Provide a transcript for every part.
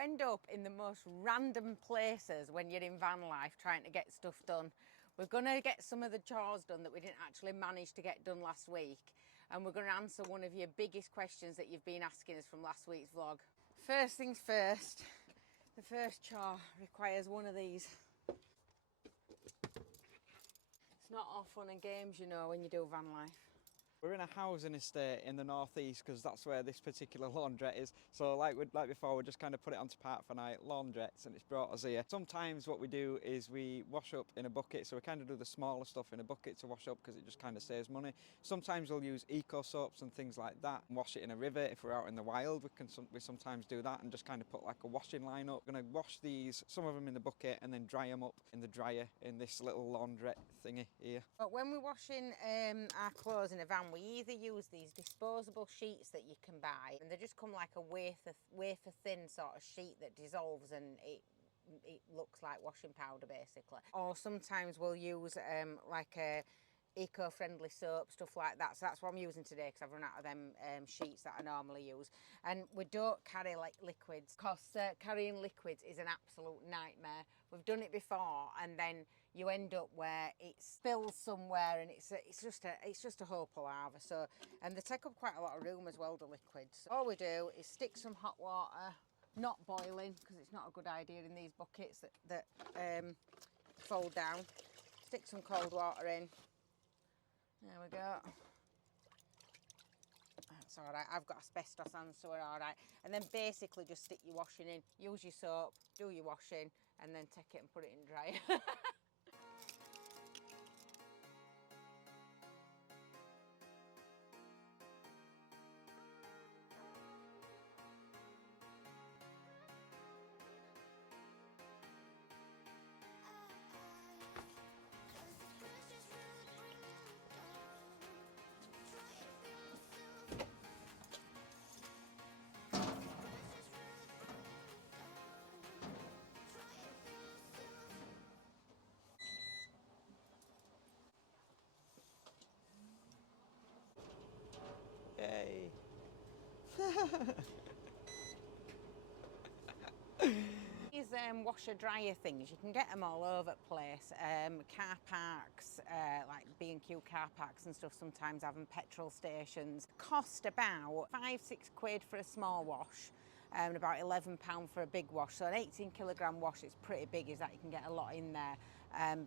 end up in the most random places when you're in van life trying to get stuff done. We're going to get some of the chores done that we didn't actually manage to get done last week, and we're going to answer one of your biggest questions that you've been asking us from last week's vlog. First things first, the first chore requires one of these. It's not all fun and games, you know, when you do van life. We're in a housing estate in the northeast because that's where this particular laundrette is. So like before, we just kind of put it onto Park for Night laundrettes and it's brought us here. Sometimes what we do is we wash up in a bucket. So we kind of do the smaller stuff in a bucket to wash up because it just kind of saves money. Sometimes we'll use eco soaps and things like that and wash it in a river. If we're out in the wild, we sometimes do that and just kind of put like a washing line up. We're going to wash these, some of them in the bucket, and then dry them up in the dryer in this little laundrette thingy here. But when we're washing our clothes in a van, we either use these disposable sheets that you can buy, and they just come like a wafer thin sort of sheet that dissolves and it looks like washing powder basically. Or sometimes we'll use like a eco-friendly soap, stuff like that. So that's what I'm using today because I've run out of them sheets that I normally use. And we don't carry like liquids because carrying liquids is an absolute nightmare. We've done it before and then you end up where it spills somewhere and it's just a whole palaver. So, and they take up quite a lot of room as well, the liquids. So all we do is stick some hot water, not boiling because it's not a good idea in these buckets that fold down. Stick some cold water in. There we go. That's all right. I've got asbestos on, so we're all right. And then basically just stick your washing in. Use your soap, do your washing, and then take it and put it in dry. Yay! These washer dryer things, you can get them all over the place. Car parks, like B&Q car parks and stuff sometimes have them, petrol stations. Cost about £5-6 for a small wash and about £11 for a big wash. So an 18-kilogram wash is pretty big, is that you can get a lot in there.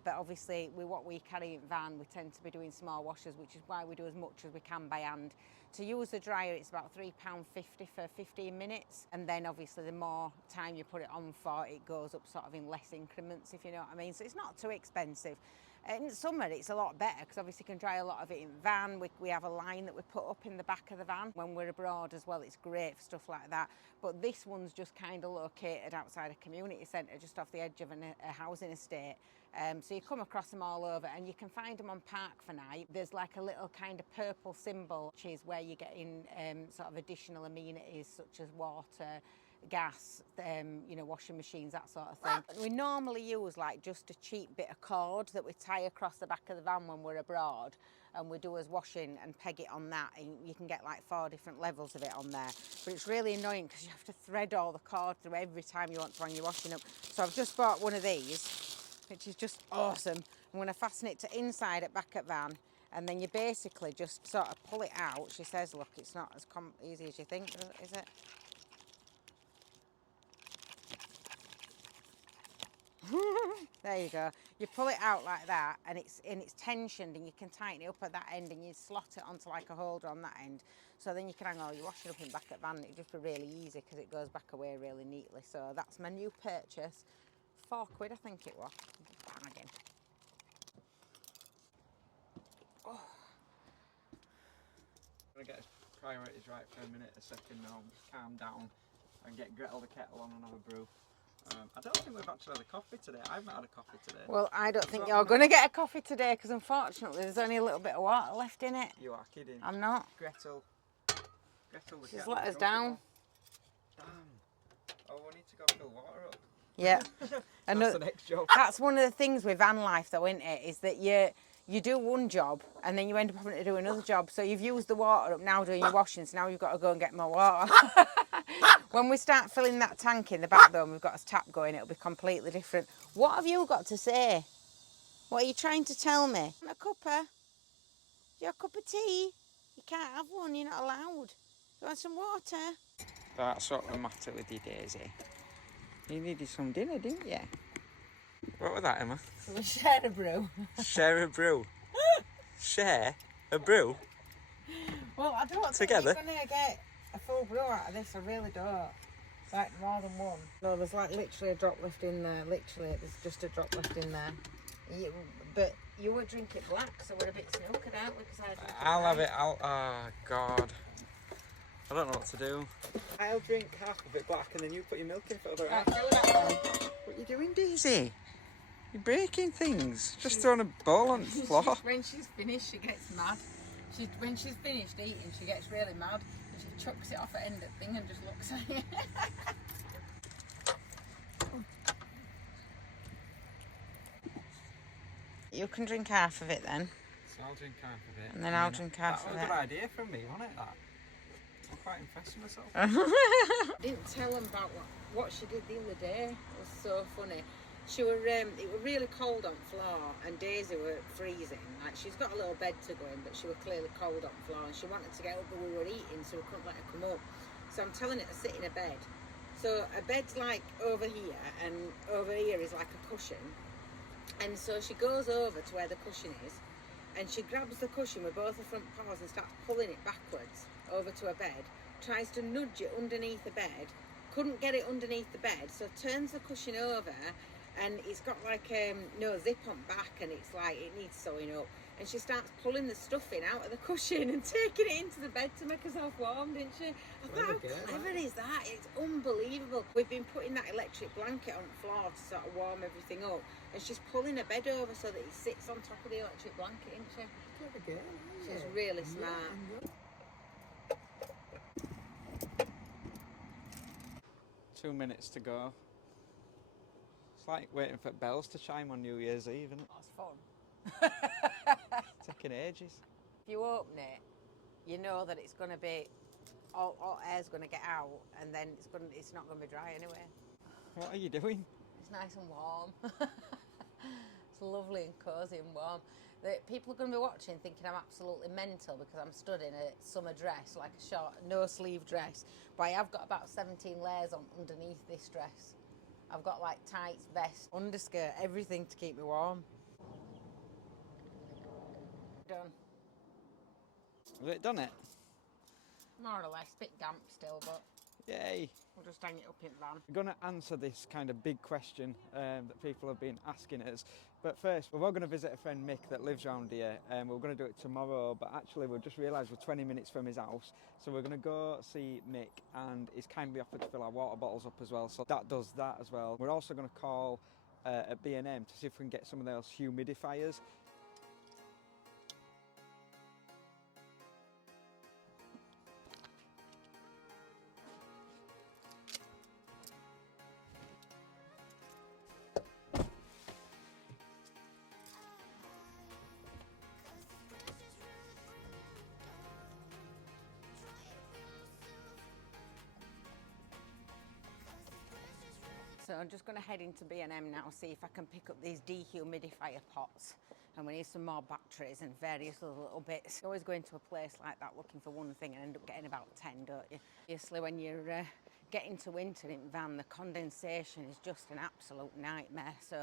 But obviously with what we carry in van, we tend to be doing small washes, which is why we do as much as we can by hand. To use the dryer, it's about £3.50 for 15 minutes. And then obviously the more time you put it on for, it goes up sort of in less increments, if you know what I mean. So it's not too expensive. In summer, it's a lot better because obviously you can dry a lot of it in van. We have a line that we put up in the back of the van when we're abroad as well. It's great for stuff like that. But this one's just kind of located outside a community centre, just off the edge of a housing estate. So you come across them all over and you can find them on Park for Night. There's like a little kind of purple symbol, which is where you're getting sort of additional amenities such as water, gas, you know, washing machines, that sort of thing. We normally use like just a cheap bit of cord that we tie across the back of the van when we're abroad, and we do as washing and peg it on that, and you can get like 4 different levels of it on there. But it's really annoying because you have to thread all the cord through every time you want to hang your washing up. So I've just bought one of these, which is just awesome. I'm going to fasten it to inside at back at van, and then you basically just sort of pull it out. She says, look, it's not as easy as you think, is it? There you go. You pull it out like that and it's tensioned, and you can tighten it up at that end and you slot it onto like a holder on that end. So then you can hang all your washing up in back at van. It'd just be really easy because it goes back away really neatly. So that's my new purchase. £4 I think it was. Bargain. Oh. I'm gonna get his priorities right for a minute, a second now, calm down and get Gretel the kettle on and have a brew. I don't think we've actually had a coffee today. I've not had a coffee today. Well, I don't think you're going to get a coffee today because unfortunately there's only a little bit of water left in it. You are kidding. I'm not. Gretel the She's kettle. let us down. Damn. Oh, we need to go fill water up. Yeah. That's the next job. That's one of the things with van life though, isn't it? Is that you do one job and then you end up having to do another job. So you've used the water up now doing your washing, so now you've got to go and get more water. When we start filling that tank in the back though, and we've got a tap going, it'll be completely different. What have you got to say? What are you trying to tell me? A cuppa? Your cup of tea? You can't have one, you're not allowed. You want some water? That's what the matter with you, Daisy. You needed some dinner, didn't you? What was that, Emma? We'll share a brew. Share a brew. Share a brew? Well, I don't think you're going to get a full brew out of this, I really don't. Like more than one. No, there's like literally a drop left in there. Literally, there's just a drop left in there. But you would drink it black, so we're a bit snookered, aren't we? I'll have it. Oh, God. I don't know what to do. I'll drink half of it black and then you put your milk in for the other half. What are you doing, Daisy? You're breaking things. Just throwing a bowl on the floor. When she's finished, she gets mad. When she's finished eating, she gets really mad. And she chucks it off at end of the thing and just looks at you. You can drink half of it then. So I'll drink half of it. And then I'll drink half of it. That was a good idea from me, wasn't it, that? I'm quite impressed with myself. I didn't tell them about what she did the other day. It was so funny. It were really cold on floor and Daisy were freezing. Like she's got a little bed to go in, but she were clearly cold on floor and she wanted to get up, but we were eating, so we couldn't let her come up. So I'm telling her to sit in a bed. So a bed's like over here and over here is like a cushion. And so she goes over to where the cushion is and she grabs the cushion with both her front paws and starts pulling it backwards over to her bed, tries to nudge it underneath the bed, couldn't get it underneath the bed, so turns the cushion over and it's got like no zip on back and it's like it needs sewing up, and she starts pulling the stuffing out of the cushion and taking it into the bed to make herself warm, didn't she? I thought, how clever is that? It's unbelievable. We've been putting that electric blanket on the floor to sort of warm everything up, and she's pulling her bed over so that it sits on top of the electric blanket, isn't she? Clever girl, She's really smart. 2 minutes to go. It's like waiting for bells to chime on New Year's Eve, isn't it? That's fun. Taking ages. If you open it, you know that it's going to be, all air's going to get out, and then it's not going to be dry anyway. What are you doing? It's nice and warm. It's lovely and cosy and warm. People are going to be watching thinking I'm absolutely mental because I'm stood in a summer dress, like a short, no-sleeve dress. But I have got about 17 layers on underneath this dress. I've got like tights, vest, underskirt, everything to keep me warm. Done. Have it done it? More or less, bit damp still, but Yay! we'll just hang it up in the van. We're going to answer this kind of big question that people have been asking us. But first, we're all going to visit a friend Mick that lives around here. We're going to do it tomorrow, but actually we've just realised we're 20 minutes from his house. So we're going to go see Mick, and he's kindly offered to fill our water bottles up as well. So that does that as well. We're also going to call at B&M to see if we can get some of those humidifiers. So I'm just going to head into B&M now, see if I can pick up these dehumidifier pots. And we need some more batteries and various other little bits. You always go into a place like that looking for one thing and end up getting about 10, don't you? Obviously, when you're getting to winter in van, the condensation is just an absolute nightmare. So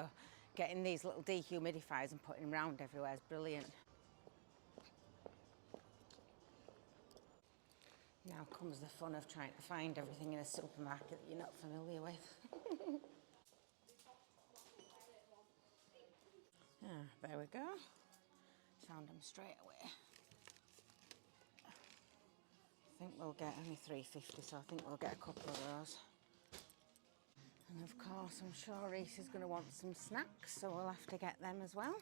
getting these little dehumidifiers and putting them around everywhere is brilliant. Now comes the fun of trying to find everything in a supermarket that you're not familiar with. There we go. Found them straight away. I think we'll get only £3.50, so I think we'll get a couple of those. And of course, I'm sure Reese is going to want some snacks, so we'll have to get them as well.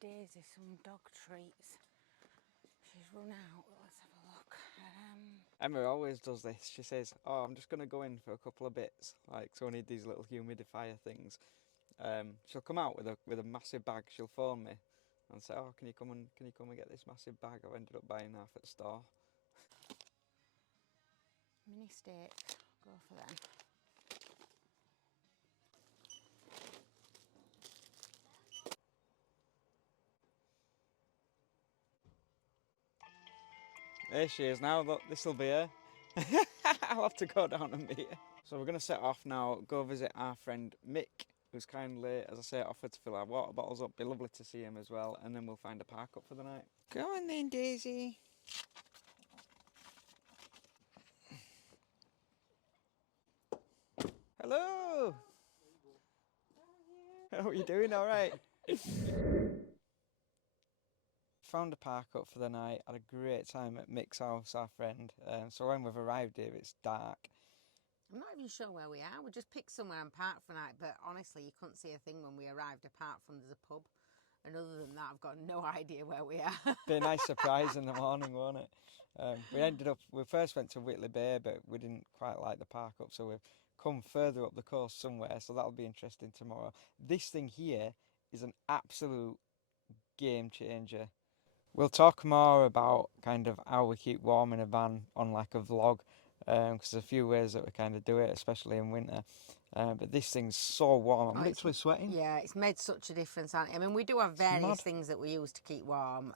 Daisy some dog treats. She's run out. Let's have a look. Emma always does this. She says, oh, I'm just going to go in for a couple of bits. Like, so I need these little humidifier things. She'll come out with a massive bag. She'll phone me. and say, oh, can you come and get this massive bag? I ended up buying half at the store. Mini steak, go for them. There she is now. Look, this will be her. I'll have to go down and meet her. So we're going to set off now, go visit our friend Mick, who's kindly, as I say, offered to fill our water bottles up. Be lovely to see him as well, and then we'll find a park up for the night. Go on then, Daisy. Hello. How are you doing? All right. Found a park up for the night. Had a great time at Mick's house, our friend. So when we've arrived here, it's dark. I'm not even sure where we are. We just picked somewhere and parked for the night, but honestly, you couldn't see a thing when we arrived apart from there's a pub. And other than that, I've got no idea where we are. Be a nice surprise in the morning, won't it? We first went to Whitley Bay, but we didn't quite like the park up, so we've come further up the coast somewhere, so that'll be interesting tomorrow. This thing here is an absolute game changer. We'll talk more about kind of how we keep warm in a van on like a vlog, because there's a few ways that we kind of do it, especially in winter. But this thing's so warm, I'm literally sweating. Yeah, it's made such a difference, hasn't it? I mean, we do have various things that we use to keep warm,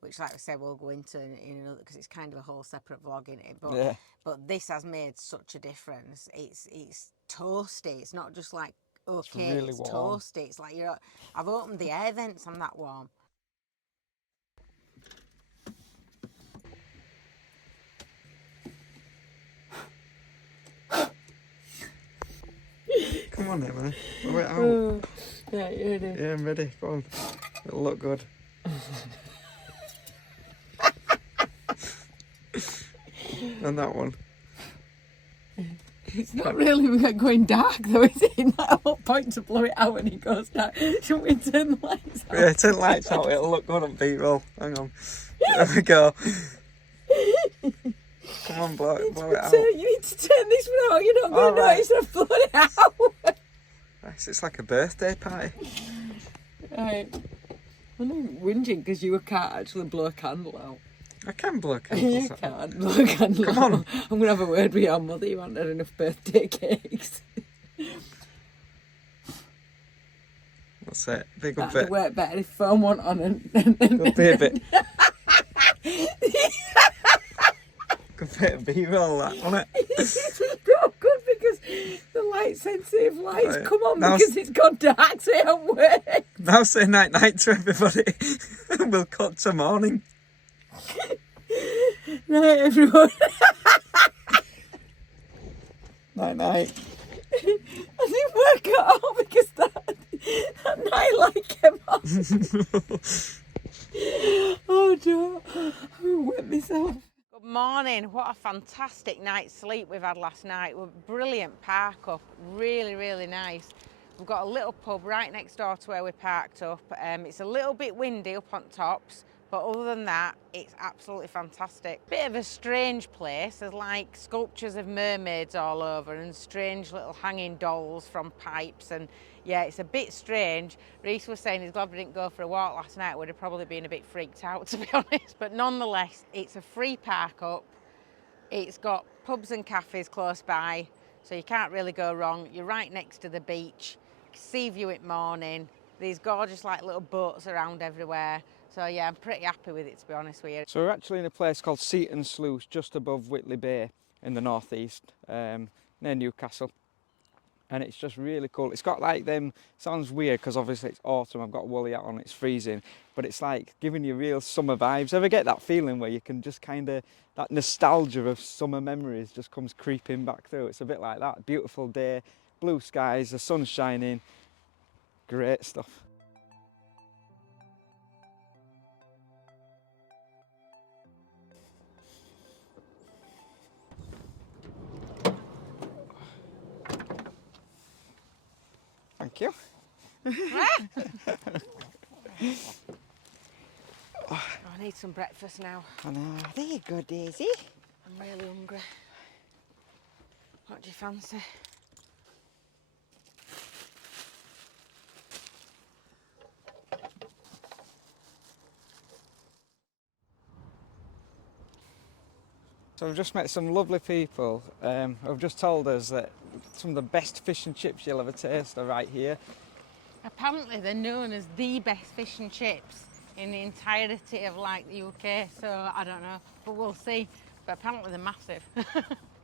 which, like I said, we'll go into in another, because it's kind of a whole separate vlog in it. But yeah. But this has made such a difference. It's toasty. It's not just like okay, it's, really it's warm. toasty. It's like I've opened the air vents. I'm that warm. Come on then, man. Blow it out. Yeah, you ready? Yeah, I'm ready. Go on. It'll look good. And that one. It's not really going dark though, is it? That whole point to blow it out when it goes dark. Shouldn't we turn the lights out? Yeah, turn the lights out. It'll look good on B-roll. Hang on. There we go. Come on, blow it out. You need to turn this one out. You're not going to notice I've blown it out. It's like a birthday party. Right. I'm whinging because you can't actually blow a candle out. I can blow candles You can't blow a candle Come out. on. I'm going to have a word with your mother. You haven't had enough birthday cakes. That's it. Big good That'd bit. work better if phone went on and Good be a bit. Good bit of B-roll, that, wasn't it? It's not good because the light sensitive lights Right. come on Now because it's gone dark, so it don't work. Now say night-night to everybody. We'll cut to morning. Right, everyone. Night-night. I didn't work it out because that night light came on. Oh, Joe, I wet myself. Good morning. What a fantastic night's sleep we've had last night. We're brilliant park up, really, really nice. We've got a little pub right next door to where we parked up. It's a little bit windy up on tops, but other than that, it's absolutely fantastic. Bit of a strange place. There's like sculptures of mermaids all over and strange little hanging dolls from pipes, and yeah, it's a bit strange. Reese was saying he's glad we didn't go for a walk last night. We'd have probably been a bit freaked out, to be honest. But nonetheless, it's a free park up. It's got pubs and cafes close by, so you can't really go wrong. You're right next to the beach. Sea view at morning. These gorgeous like little boats around everywhere. So yeah, I'm pretty happy with it, to be honest with you. So we're actually in a place called Seaton Sluice, just above Whitley Bay in the northeast, near Newcastle. And it's just really cool. It's got like them, sounds weird because obviously it's autumn, I've got a woolly hat on, it's freezing, but it's like giving you real summer vibes. Ever get that feeling where you can just kind of, that nostalgia of summer memories just comes creeping back through? It's a bit like that. Beautiful day, blue skies, the sun's shining, great stuff. Thank you. I need some breakfast now. I know. There you go, Daisy. I'm really hungry. What do you fancy? So we've just met some lovely people who've just told us that some of the best fish and chips you'll ever taste are right here. Apparently they're known as the best fish and chips in the entirety of like the UK, so I don't know, but we'll see. But apparently they're massive.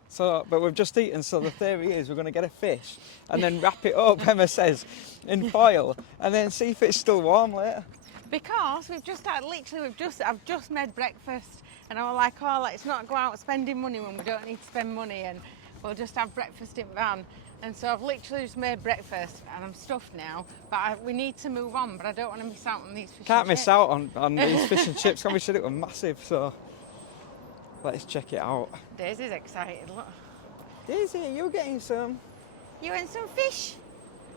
So, but we've just eaten, so the theory is we're going to get a fish and then wrap it up, Emma says, in foil, and then see if it's still warm later. Because we've just had, literally, I've just made breakfast, and I was like, oh, let's not go out spending money when we don't need to spend money, and we'll just have breakfast in van. And so I've literally just made breakfast, and I'm stuffed now, but we need to move on, but I don't want to miss out on these fish Can't and miss chips. out on these fish and chips, and we said it were massive, so let's check it out. Daisy's excited, look. Daisy, you're getting some. You want some fish?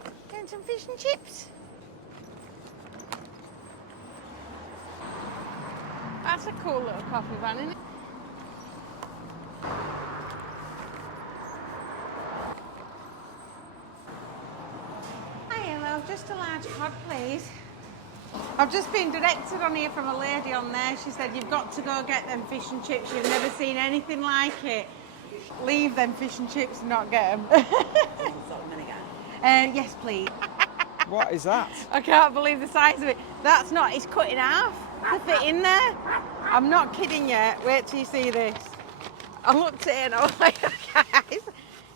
You want some fish and chips? That's a cool little coffee van, isn't it? Hi, hello, just a large cod, please. I've just been directed on here from a lady on there. She said, you've got to go get them fish and chips. You've never seen anything like it. Leave them fish and chips and not get them. Yes, please. What is that? I can't believe the size of it. That's not, it's cut in half to fit in there. I'm not kidding you. Wait till you see this. I looked at it and I was like, guys,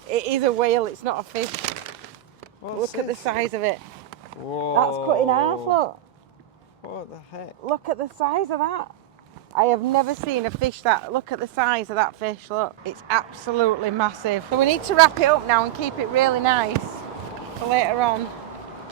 it is a whale, it's not a fish. Look at the size of it. Whoa. That's cut in half, look. What the heck? Look at the size of that. I have never seen a fish that, look at the size of that fish, look. It's absolutely massive. So we need to wrap it up now and keep it really nice for later on.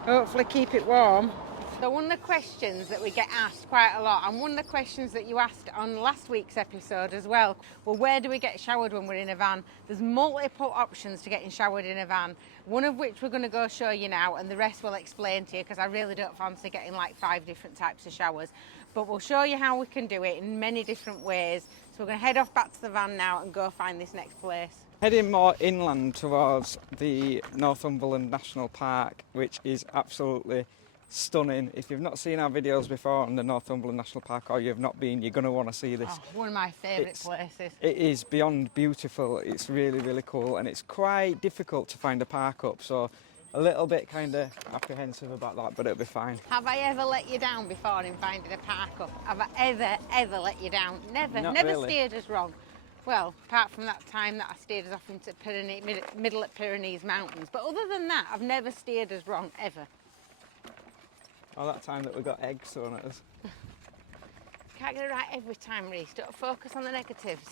Hopefully keep it warm. So one of the questions that we get asked quite a lot, and one of the questions that you asked on last week's episode as well, well, where do we get showered when we're in a van? There's multiple options to getting showered in a van, one of which we're going to go show you now, and the rest we'll explain to you, because I really don't fancy getting like 5 different types of showers. But we'll show you how we can do it in many different ways. So we're going to head off back to the van now and go find this next place. Heading more inland towards the Northumberland National Park, which is absolutely stunning. If you've not seen our videos before on the Northumberland National Park, or you've not been, you're going to want to see this. Oh, one of my favourite places. It is beyond beautiful. It's really, really cool, and it's quite difficult to find a park up, so a little bit kind of apprehensive about that, but it'll be fine. Have I ever let you down before in finding a park up? Have I ever let you down? Never. Not Never really. steered us wrong. Well, apart from that time that I steered us off into middle at Pyrenees Mountains. But other than that, I've never steered us wrong, ever. Oh, that time that we got eggs thrown at us. Can't get it right every time, Reese. Don't focus on the negatives.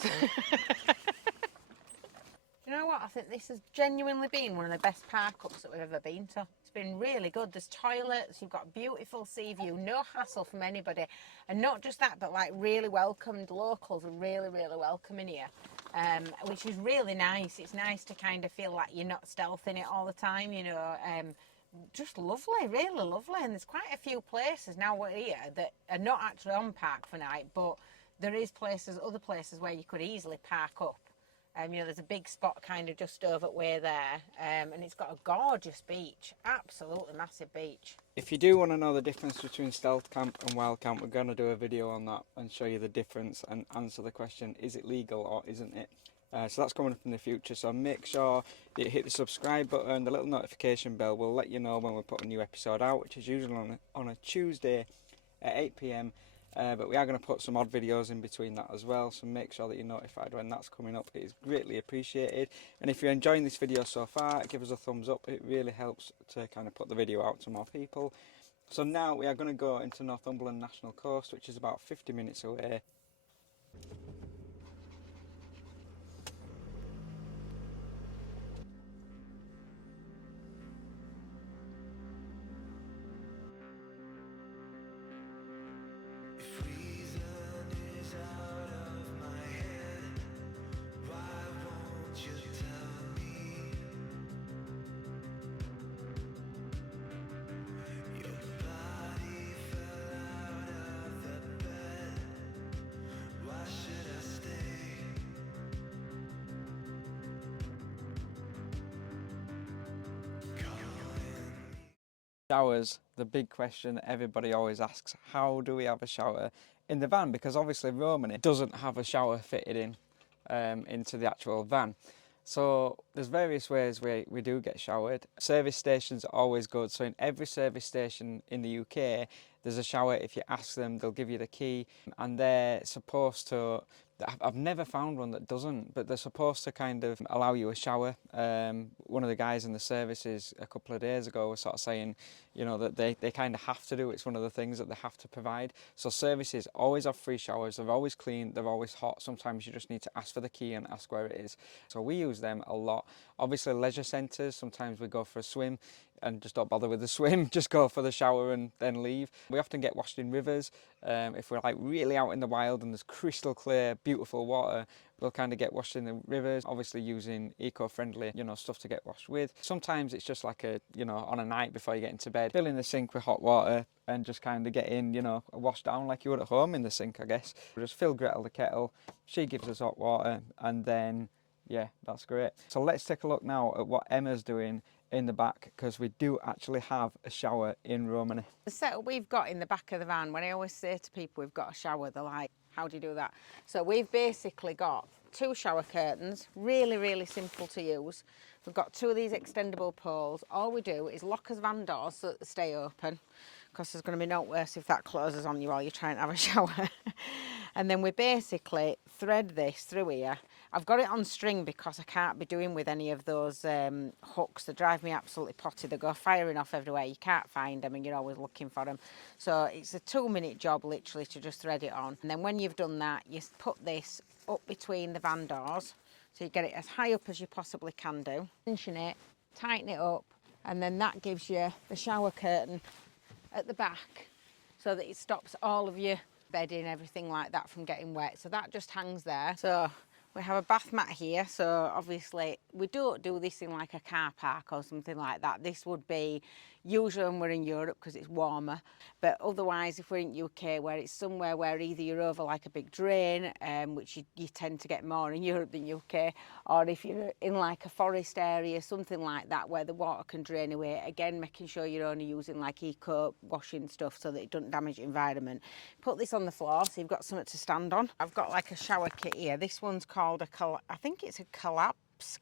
You know what? I think this has genuinely been one of the best park ups that we've ever been to. It's been really good. There's toilets, you've got beautiful sea view, no hassle from anybody. And not just that, but like really welcomed. Locals are really, really welcome in here, which is really nice. It's nice to kind of feel like you're not stealthing it all the time, you know. Just lovely, really lovely. And there's quite a few places now we're here that are not actually on park for night, but there is places, other places where you could easily park up. You know, there's a big spot kind of just over way there, and it's got a gorgeous beach, absolutely massive beach. If you do want to know the difference between stealth camp and wild camp, we're going to do a video on that and show you the difference and answer the question, is it legal or isn't it? So that's coming up in the future, so make sure that you hit the subscribe button, the little notification bell will let you know when we put a new episode out, which is usually on a Tuesday at 8 PM. But we are going to put some odd videos in between that as well, so make sure that you're notified when that's coming up. It is greatly appreciated, and if you're enjoying this video so far, give us a thumbs up. It really helps to kind of put the video out to more people. So now we are going to go into Northumberland National Coast, which is about 50 minutes away. Showers, the big question that everybody always asks, how do we have a shower in the van? Because obviously Romany doesn't have a shower fitted in. into the actual van. So there's various ways we do get showered. Service stations are always good. So in every service station in the UK, there's a shower. If you ask them, they'll give you the key, and they're supposed to. I've never found one that doesn't, but they're supposed to kind of allow you a shower. One of the guys in the services a couple of days ago was sort of saying, you know, that they kind of have to do. It's one of the things that they have to provide. So services always have free showers. They're always clean. They're always hot. Sometimes you just need to ask for the key and ask where it is. So we use them a lot. Obviously leisure centres, sometimes we go for a swim and just don't bother with the swim, just go for the shower and then leave. We often get washed in rivers. If we're like really out in the wild and there's crystal clear, beautiful water, we'll kind of get washed in the rivers, obviously using eco-friendly, you know, stuff to get washed with. Sometimes it's just like a, you know, on a night before you get into bed, fill in the sink with hot water and just kind of get in, you know, wash down like you would at home in the sink, I guess. We just fill Gretel the kettle, she gives us hot water, and then, yeah, that's great. So let's take a look now at what Emma's doing in the back, because we do actually have a shower in Romany. The setup we've got in the back of the van, when I always say to people we've got a shower, they're like, how do you do that? So we've basically got 2 shower curtains, really, really simple to use. We've got 2 of these extendable poles. All we do is lock us van doors so that they stay open, because there's going to be no worse if that closes on you while you're trying to have a shower. And then we basically thread this through here. I've got it on string because I can't be doing with any of those hooks. They drive me absolutely potty. They go firing off everywhere. You can't find them and you're always looking for them. So it's a 2-minute job literally to just thread it on. And then when you've done that, you put this up between the van doors. So you get it as high up as you possibly can do. Tension it, tighten it up, and then that gives you the shower curtain at the back so that it stops all of your bedding, everything like that from getting wet. So that just hangs there. So we have a bath mat here, so obviously we don't do this in like a car park or something like that. This would be usually when we're in Europe because it's warmer, but otherwise if we're in UK where it's somewhere where either you're over like a big drain, which you tend to get more in Europe than UK, or if you're in like a forest area, something like that where the water can drain away, again making sure you're only using like eco washing stuff so that it doesn't damage the environment. Put this on the floor so you've got something to stand on. I've got like a shower kit here. This one's called I think it's a collapse.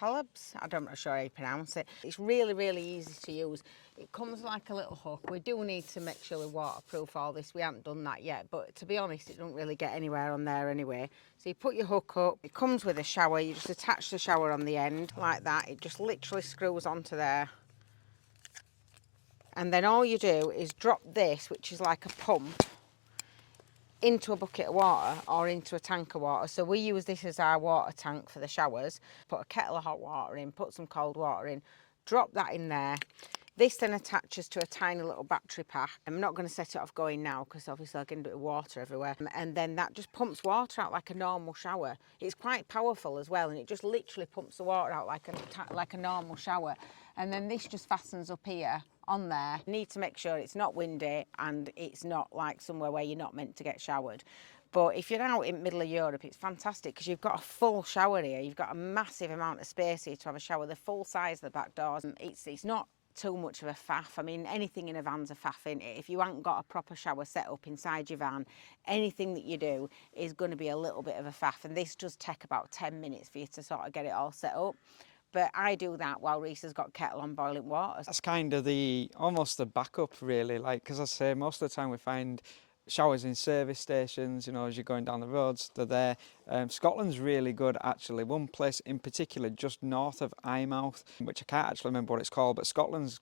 I'm not sure how you pronounce it. It's really, really easy to use. It comes like a little hook. We do need to make sure we waterproof all this. We haven't done that yet, but to be honest, it don't really get anywhere on there anyway. So you put your hook up. It comes with a shower. You just attach the shower on the end like that. It just literally screws onto there. And then all you do is drop this, which is like a pump, into a bucket of water or into a tank of water. So we use this as our water tank for the showers. Put a kettle of hot water in, put some cold water in, drop that in there. This then attaches to a tiny little battery pack. I'm not going to set it off going now because obviously I can do it with water everywhere. And then that just pumps water out like a normal shower. It's quite powerful as well, and it just literally pumps the water out like a normal shower. And then this just fastens up here on there. You need to make sure it's not windy and it's not like somewhere where you're not meant to get showered. But if you're out in the middle of Europe, it's fantastic because you've got a full shower here. You've got a massive amount of space here to have a shower. The full size of the back doors. It's not too much of a faff. I mean, anything in a van's a faff, isn't it? If you haven't got a proper shower set up inside your van, anything that you do is going to be a little bit of a faff. And this does take about 10 minutes for you to sort of get it all set up. But I do that while Reese has got kettle on boiling water. That's kind of almost the backup really, like, because I say most of the time we find showers in service stations, you know, as you're going down the roads, they're there. Scotland's really good actually. One place in particular just north of Eyemouth, which I can't actually remember what it's called, but Scotland's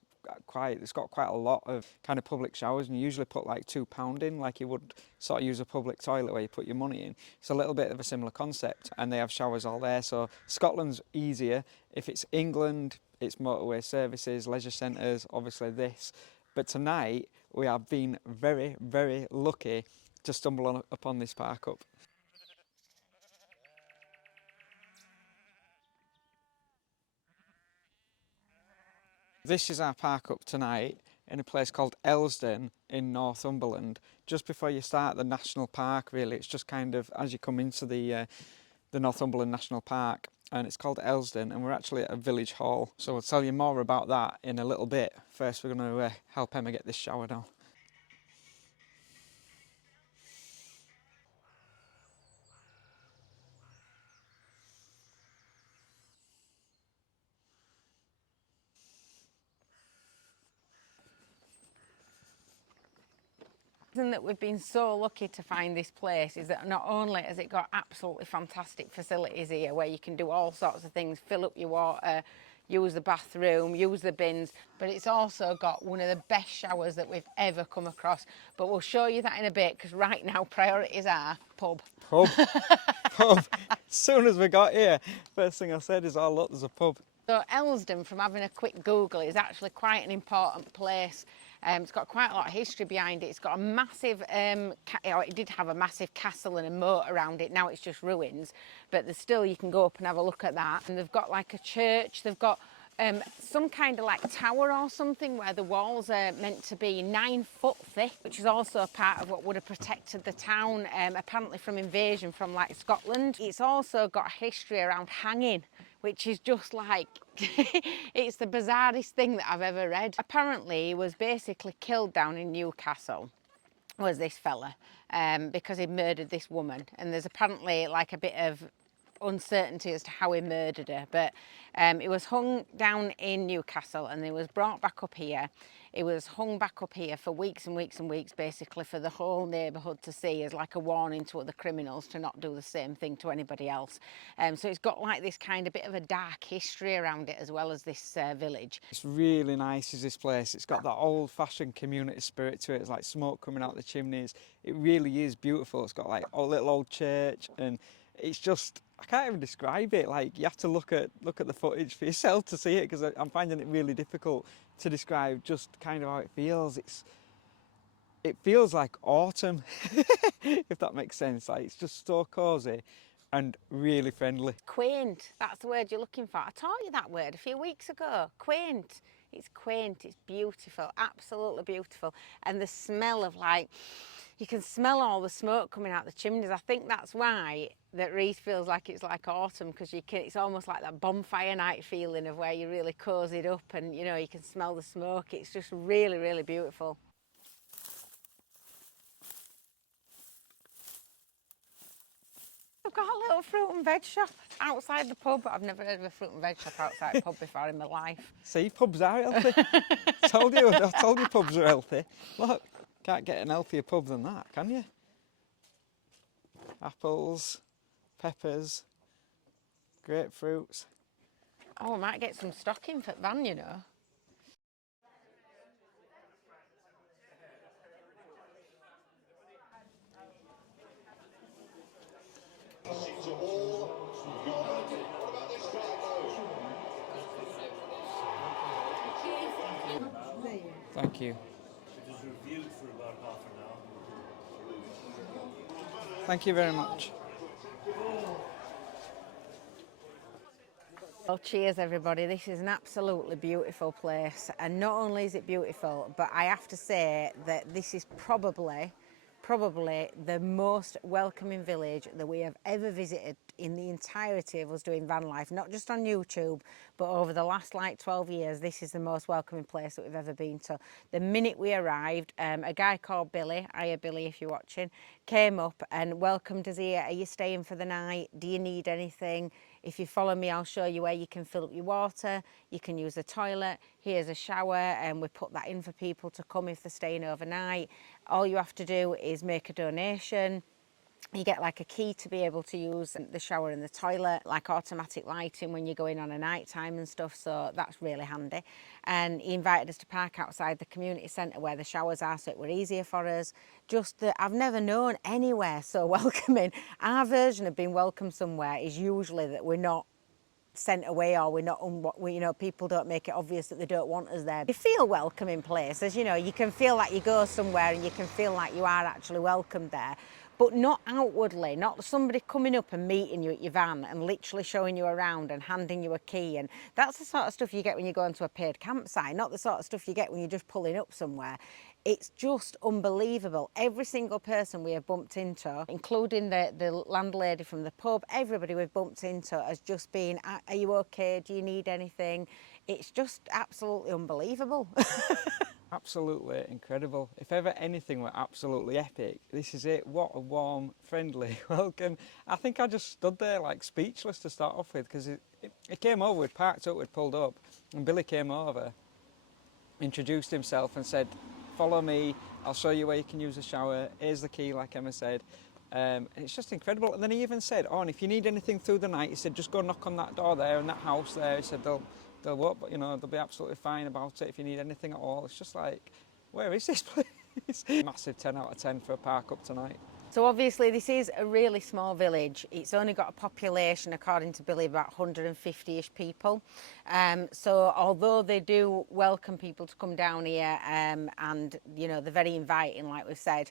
it's got quite a lot of kind of public showers, and you usually put like £2 in, like you would sort of use a public toilet where you put your money in. It's a little bit of a similar concept, and they have showers all there. So Scotland's easier. If it's England, it's motorway services, leisure centres, obviously this. But tonight we have been very, very lucky to stumble upon this park up. This is our park up tonight in a place called Elsden in Northumberland. Just before you start the national park, really, it's just kind of as you come into the Northumberland National Park, and it's called Elsden, and we're actually at a village hall. So we'll tell you more about that in a little bit. First, we're going to help Emma get this shower down. The reason that we've been so lucky to find this place is that not only has it got absolutely fantastic facilities here where you can do all sorts of things, fill up your water, use the bathroom, use the bins, but it's also got one of the best showers that we've ever come across. But we'll show you that in a bit, because right now priorities are pub. Pub. Pub. As soon as we got here, first thing I said is, oh look, there's a pub. So Elsdon, from having a quick Google, is actually quite an important place. It's got quite a lot of history behind it. It's got a massive, it did have a massive castle and a moat around it. Now it's just ruins, but there's still, you can go up and have a look at that. And they've got like a church. They've got some kind of like tower or something where the walls are meant to be 9 foot thick, which is also a part of what would have protected the town, apparently from invasion from like Scotland. It's also got a history around hanging, which is just like, it's the bizarrest thing that I've ever read. Apparently he was basically killed down in Newcastle, was this fella, because he murdered this woman. And there's apparently like a bit of uncertainty as to how he murdered her, but he was hung down in Newcastle and he was brought back up here. He was hung back up here for weeks and weeks and weeks, basically for the whole neighbourhood to see, as like a warning to other criminals to not do the same thing to anybody else. So it's got like this kind of bit of a dark history around it, as well as this village. It's really nice, is this place. It's got that old-fashioned community spirit to it. It's like smoke coming out the chimneys. It really is beautiful. It's got like a little old church, and it's just, I can't even describe it. Like, you have to look at the footage for yourself to see it, because I'm finding it really difficult to describe just kind of how it feels. It feels like autumn, if that makes sense. Like, it's just so cosy and really friendly. Quaint, that's the word you're looking for. I taught you that word a few weeks ago. Quaint. It's quaint, it's beautiful, absolutely beautiful. And the smell of, like, you can smell all the smoke coming out the chimneys. I think that's why that Reese feels like it's like autumn, because it's almost like that bonfire night feeling of where you're really cozied up and, you know, you can smell the smoke. It's just really, really beautiful. I've got a little fruit and veg shop outside the pub. I've never heard of a fruit and veg shop outside a pub before in my life. See, pubs are healthy. I told you pubs are healthy. Look, can't get an healthier pub than that, can you? Apples, peppers, grapefruits. Oh, I might get some stock in for the van, you know. Thank you. Thank you very much. Well, cheers everybody. This is an absolutely beautiful place, and not only is it beautiful, but I have to say that this is probably the most welcoming village that we have ever visited in the entirety of us doing van life, not just on YouTube, but over the last like 12 years. This is the most welcoming place that we've ever been to. The minute we arrived, a guy called Billy, hiya Billy if you're watching, came up and welcomed us here. Are you staying for the night? Do you need anything? If you follow me, I'll show you where you can fill up your water. You can use a toilet. Here's a shower, and we put that in for people to come if they're staying overnight. All you have to do is make a donation. You get like a key to be able to use the shower and the toilet, like automatic lighting when you're going on a night time and stuff, so that's really handy. And he invited us to park outside the community centre where the showers are, so it were easier for us. Just that I've never known anywhere so welcoming. Our version of being welcome somewhere is usually that we're not sent away, or we're not, you know, people don't make it obvious that they don't want us there. You feel welcome in places, you know, you can feel like you go somewhere and you can feel like you are actually welcomed there, but not outwardly, not somebody coming up and meeting you at your van and literally showing you around and handing you a key. And that's the sort of stuff you get when you go into a paid campsite, not the sort of stuff you get when you're just pulling up somewhere. It's just unbelievable. Every single person we have bumped into, including the landlady from the pub, everybody we've bumped into has just been, are you okay? Do you need anything? It's just absolutely unbelievable. Absolutely incredible. If ever anything were absolutely epic, this is it. What a warm, friendly welcome. I think I just stood there like speechless to start off with, because it came over, we'd parked up, we'd pulled up, and Billy came over, introduced himself and said, follow me, I'll show you where you can use the shower. Here's the key, like Emma said. It's just incredible. And then he even said, oh, and if you need anything through the night, he said, just go knock on that door there and that house there. He said, they'll what, but you know, they'll be absolutely fine about it if you need anything at all. It's just like, where is this place? Massive 10 out of 10 for a park up tonight. So obviously this is a really small village. It's only got a population, according to Billy, about 150-ish people. So although they do welcome people to come down here, and you know, they're very inviting, like we've said,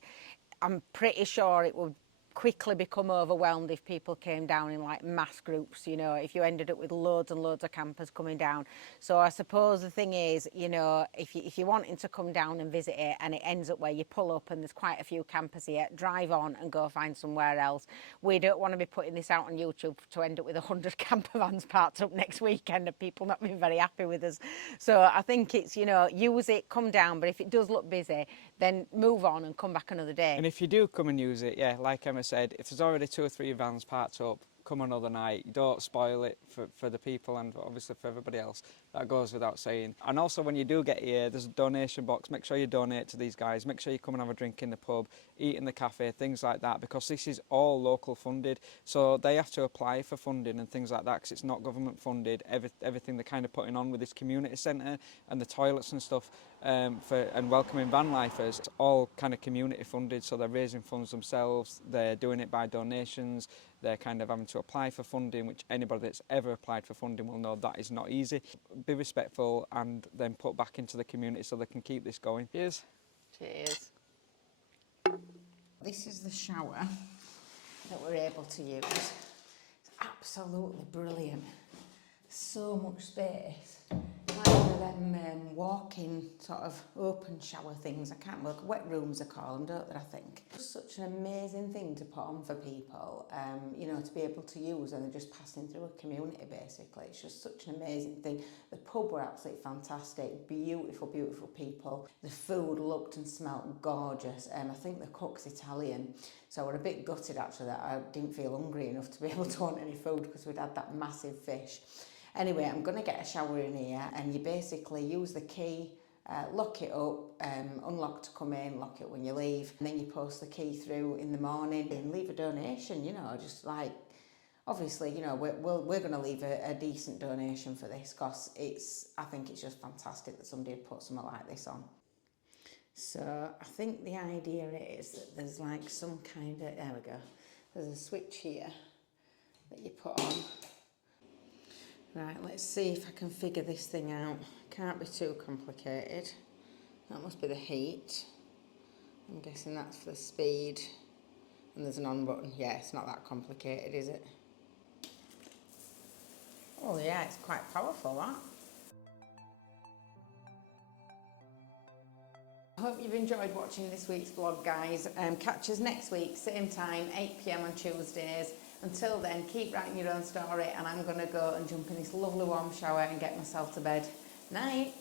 I'm pretty sure it would quickly become overwhelmed if people came down in like mass groups, you know, if you ended up with loads and loads of campers coming down. So I suppose the thing is, you know, if you're wanting to come down and visit it and it ends up where you pull up and there's quite a few campers here, drive on and go find somewhere else. We don't want to be putting this out on YouTube to end up with 100 camper vans parked up next weekend and people not being very happy with us. So I think it's, you know, use it, come down, but if it does look busy, then move on and come back another day. And if you do come and use it, yeah, like Emma said, if there's already 2 or 3 vans parked up, come another night. Don't spoil it for the people and obviously for everybody else. That goes without saying. And also when you do get here, there's a donation box. Make sure you donate to these guys. Make sure you come and have a drink in the pub, eat in the cafe, things like that, because this is all local funded. So they have to apply for funding and things like that because it's not government funded. Everything they're kind of putting on with this community centre and the toilets and stuff and welcoming van lifers, it's all kind of community funded. So they're raising funds themselves. They're doing it by donations. They're kind of having to apply for funding, which anybody that's ever applied for funding will know that is not easy. Be respectful and then put back into the community so they can keep this going. Cheers. Cheers. This is the shower that we're able to use. It's absolutely brilliant. So much space. Like one of them walk-in sort of open shower things. I can't work. Wet rooms are called them, don't they, I think. It's such an amazing thing to put on for people, you know, to be able to use and they're just passing through a community basically. It's just such an amazing thing. The pub were absolutely fantastic. Beautiful, beautiful people. The food looked and smelled gorgeous. I think the cook's Italian. So we're a bit gutted actually that I didn't feel hungry enough to be able to want any food because we'd had that massive fish. Anyway, I'm going to get a shower in here and you basically use the key, lock it up, unlock to come in, lock it when you leave, and then you post the key through in the morning and leave a donation, you know, just like, obviously, you know, we're going to leave a decent donation for this because I think it's just fantastic that somebody had put something like this on. So I think the idea is that there's like some kind of, there we go, there's a switch here that you put on. Right, let's see if I can figure this thing out. Can't be too complicated. That must be the heat. I'm guessing that's for the speed. And there's an on button. Yeah, it's not that complicated, is it? Oh yeah, it's quite powerful, that. I hope you've enjoyed watching this week's vlog, guys. Catch us next week, same time, 8 PM on Tuesdays. Until then, keep writing your own story and I'm going to go and jump in this lovely warm shower and get myself to bed. Night.